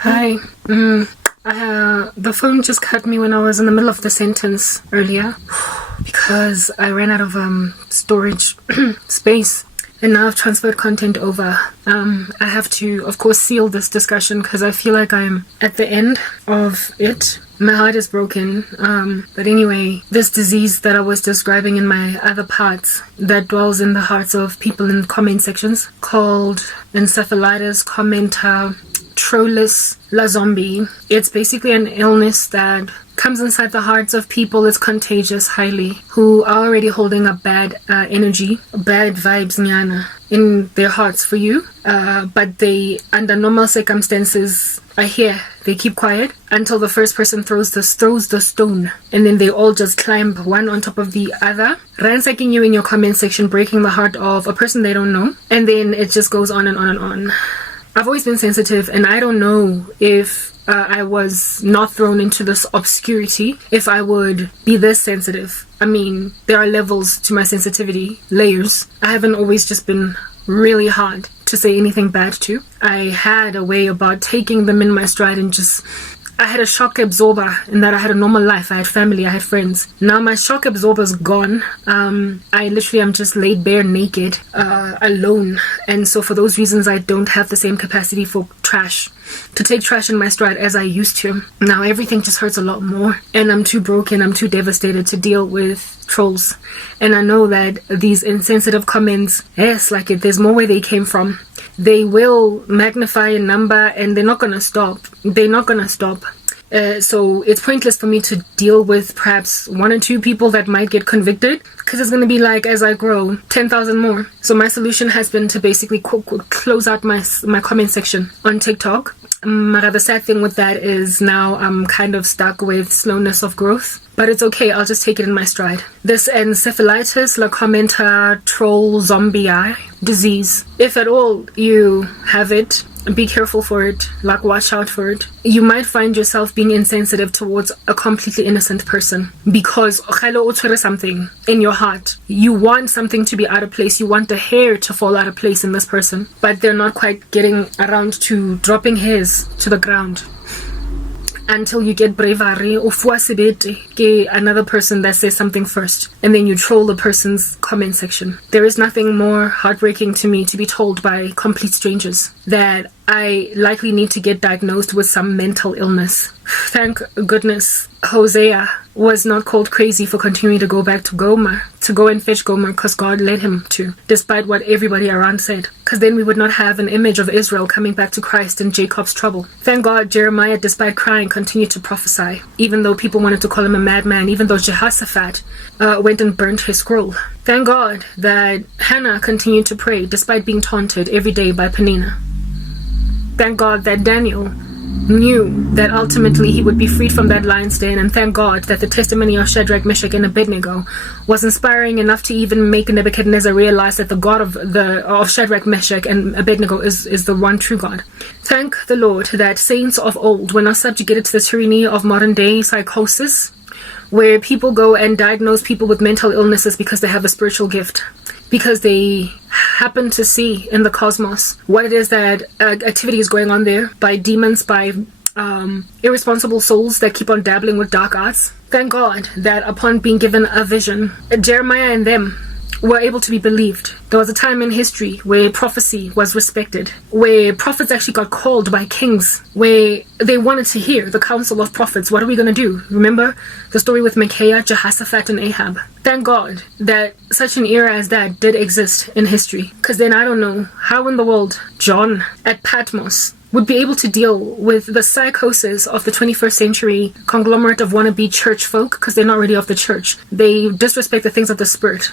Hi. The phone just cut me when I was in the middle of the sentence earlier because I ran out of storage space. And now I've transferred content over. I have to, of course, seal this discussion because I feel like I'm at the end of it. My heart is broken. But anyway, this disease that I was describing in my other parts that dwells in the hearts of people in the comment sections called encephalitis commenta trollus la zombie. It's basically an illness that comes inside the hearts of people. It's contagious highly, who are already holding a bad energy, bad vibes nyana in their hearts for you, but they, under normal circumstances, are here. They keep quiet until the first person throws the stone, and then they all just climb one on top of the other, ransacking you in your comment section, breaking the heart of a person they don't know, and then it just goes on and on and on. I've always been sensitive, and I don't know if I was not thrown into this obscurity, if I would be this sensitive. I mean, there are levels to my sensitivity, layers. I haven't always just been really hard to say anything bad to. I had a way about taking them in my stride and just... I had a shock absorber in that I had a normal life. I had family, I had friends. Now my shock absorber's gone. I literally am just laid bare naked, alone. And so for those reasons, I don't have the same capacity for trash, to take trash in my stride as I used to. Now everything just hurts a lot more. And I'm too broken, I'm too devastated to deal with trolls. And I know that these insensitive comments, yes, like it, there's more where they came from. They will magnify a number and they're not gonna stop. They're not gonna stop. So it's pointless for me to deal with perhaps one or two people that might get convicted, because it's going to be like, as I grow, 10,000 more. So my solution has been to basically close out my comment section on TikTok. The sad thing with that is now I'm kind of stuck with slowness of growth. But it's okay, I'll just take it in my stride. This encephalitis, la commenta troll zombie disease. If at all you have it, be careful for it, like watch out for it. You might find yourself being insensitive towards a completely innocent person because something in your heart. You want something to be out of place. You want the hair to fall out of place in this person, but they're not quite getting around to dropping hairs to the ground. Until you get bravery or another person that says something first, and then you troll the person's comment section. There is nothing more heartbreaking to me to be told by complete strangers that I likely need to get diagnosed with some mental illness. Thank goodness Hosea was not called crazy for continuing to go back to Gomer, to go and fetch Gomer, because God led him to, despite what everybody around said. Because then we would not have an image of Israel coming back to Christ in Jacob's trouble. Thank God Jeremiah, despite crying, continued to prophesy, even though people wanted to call him a madman, even though Jehoshaphat went and burnt his scroll. Thank God that Hannah continued to pray, despite being taunted every day by Penina. Thank God that Daniel knew that ultimately he would be freed from that lion's den, and thank God that the testimony of Shadrach, Meshach, and Abednego was inspiring enough to even make Nebuchadnezzar realize that the God of Shadrach, Meshach, and Abednego is the one true God. Thank the Lord that saints of old were not subjugated to the tyranny of modern day psychosis, where people go and diagnose people with mental illnesses because they have a spiritual gift, because they happen to see in the cosmos what it is that activity is going on there by demons, by irresponsible souls that keep on dabbling with dark arts. Thank God that upon being given a vision, Jeremiah and them were able to be believed. There was a time in history where prophecy was respected, where prophets actually got called by kings, where they wanted to hear the counsel of prophets. What are we going to do? Remember the story with Micaiah, Jehoshaphat, and Ahab? Thank God that such an era as that did exist in history, because then I don't know how in the world John at Patmos would be able to deal with the psychosis of the 21st century conglomerate of wannabe church folk, because they're not really of the church. They disrespect the things of the spirit.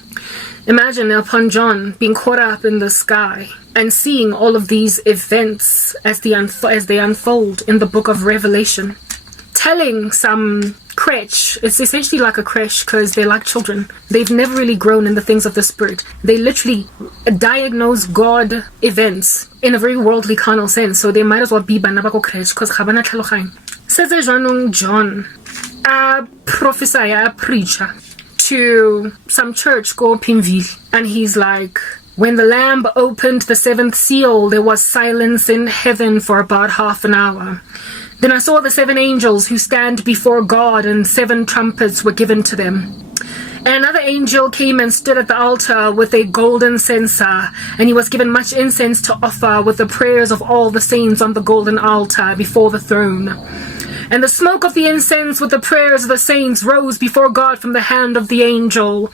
Imagine upon John being caught up in the sky and seeing all of these events as they unfold in the book of Revelation, telling some crèche. It's essentially like a crèche because they're like children. They've never really grown in the things of the spirit. They literally diagnose God events in a very worldly carnal sense, so they might as well be banabako crèche because khabana tlhaloganya. Says John prophesy, preacher to some church called Pinville, and he's like, When the Lamb opened the seventh seal, there was silence in heaven for about half an hour. Then I saw the 7 angels who stand before God, and 7 trumpets were given to them. And another angel came and stood at the altar with a golden censer, and he was given much incense to offer with the prayers of all the saints on the golden altar before the throne. And the smoke of the incense with the prayers of the saints rose before God from the hand of the angel.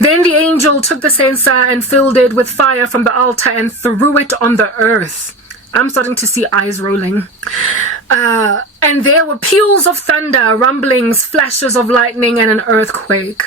Then the angel took the censer and filled it with fire from the altar and threw it on the earth. I'm starting to see eyes rolling. And there were peals of thunder, rumblings, flashes of lightning, and an earthquake.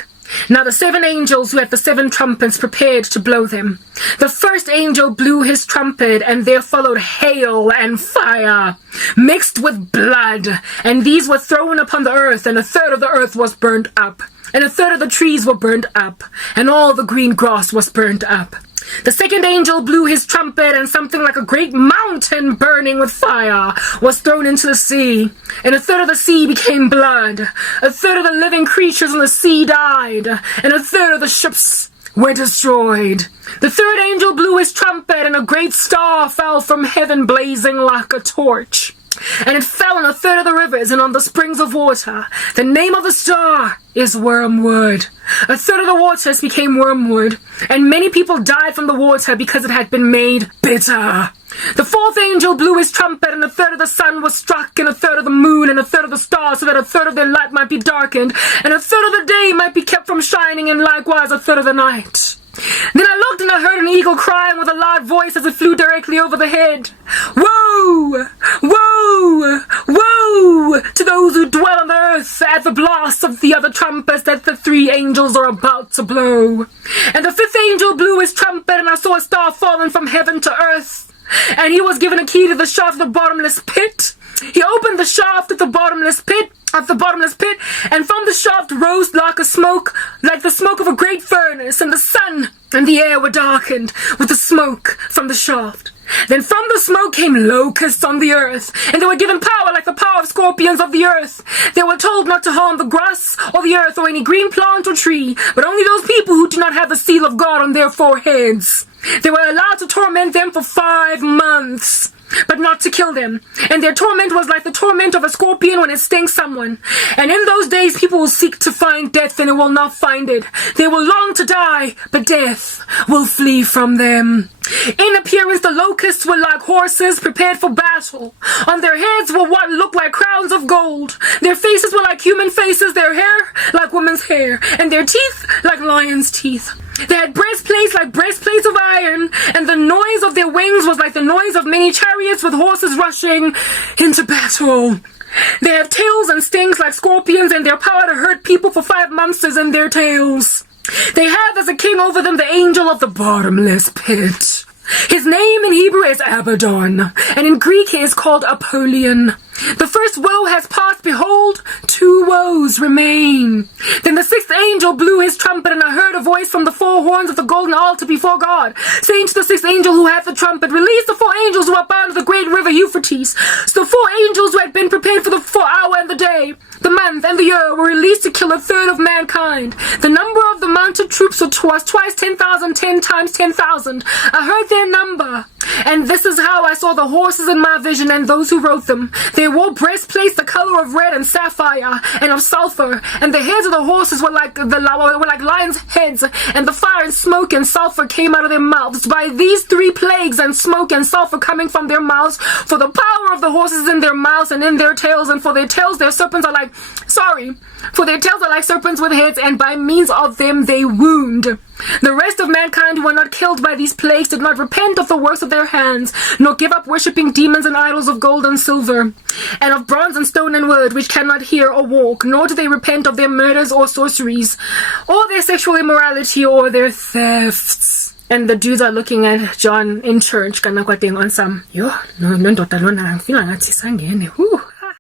Now the 7 angels who had the 7 trumpets prepared to blow them. The first angel blew his trumpet, and there followed hail and fire, mixed with blood, and these were thrown upon the earth, and 1/3 of the earth was burned up, and 1/3 of the trees were burned up, and all the green grass was burned up. The second angel blew his trumpet, and something like a great mountain burning with fire was thrown into the sea, and 1/3 of the sea became blood. 1/3 of the living creatures in the sea died, and 1/3 of the ships were destroyed. The third angel blew his trumpet, and a great star fell from heaven blazing like a torch. And it fell on 1/3 of the rivers and on the springs of water. The name of the star is Wormwood. 1/3 of the waters became wormwood, and many people died from the water because it had been made bitter. The fourth angel blew his trumpet, and 1/3 of the sun was struck, and 1/3 of the moon, and 1/3 of the stars, so that 1/3 of their light might be darkened, and 1/3 of the day might be kept from shining, and likewise 1/3 of the night. Then I looked, and I heard an eagle crying with a loud voice as it flew directly over the head. Woe! Woe! Woe to those who dwell on the earth at the blast of the other trumpets that the 3 angels are about to blow. And the 5th angel blew his trumpet, and I saw a star falling from heaven to earth. And he was given a key to the shaft of the bottomless pit. He opened the shaft of the bottomless pit, and from the shaft rose like the smoke of a great furnace, and the sun and the air were darkened with the smoke from the shaft. Then from the smoke came locusts on the earth, and they were given power like the power of scorpions of the earth. They were told not to harm the grass or the earth or any green plant or tree, but only those people who do not have the seal of God on their foreheads. They were allowed to torment them for 5 months, but not to kill them. And their torment was like the torment of a scorpion when it stings someone. And in those days people will seek to find death, and it will not find it. They will long to die, but death will flee from them. In appearance, the locusts were like horses prepared for battle. On their heads were what looked like crowns of gold. Their faces were like human faces, their hair like women's hair, and their teeth like lions' teeth. They had breastplates like breastplates of iron, and the noise of their wings was like the noise of many chariots with horses rushing into battle. They have tails and stings like scorpions, and their power to hurt people for 5 months is in their tails. They have as a king over them the angel of the bottomless pit. His name in Hebrew is Abaddon, and in Greek he is called Apollyon. The first woe has passed, behold, 2 woes remain. Then the 6th angel blew his trumpet, and I heard a voice from the 4 horns of the golden altar before God, saying to the 6th angel who had the trumpet, release the 4 angels who are bound to the great river Euphrates. So the 4 angels who had been prepared for the 4-hour and the day, the month and the year, were released to kill 1/3 of mankind. The number of the mounted troops was twice 10,000, 10 times 10,000. I heard their number, and this is how I saw the horses in my vision and those who rode them. They wore breastplates the color of red and sapphire and of sulfur, and the heads of the horses were like lions' heads, and the fire and smoke and sulfur came out of their mouths. By these 3 plagues, and smoke and sulfur coming from their mouths, for the power of the horses in their mouths and in their tails, and for their tails their serpents are like serpents with heads, and by means of them they wound. The rest of mankind who were not killed by these plagues did not repent of the works of their hands, nor give up worshipping demons and idols of gold and silver, and of bronze and stone and wood, which cannot hear or walk, nor do they repent of their murders or sorceries, or their sexual immorality, or their thefts. And the Jews are looking at John in church, on some, I'm feeling like sangene.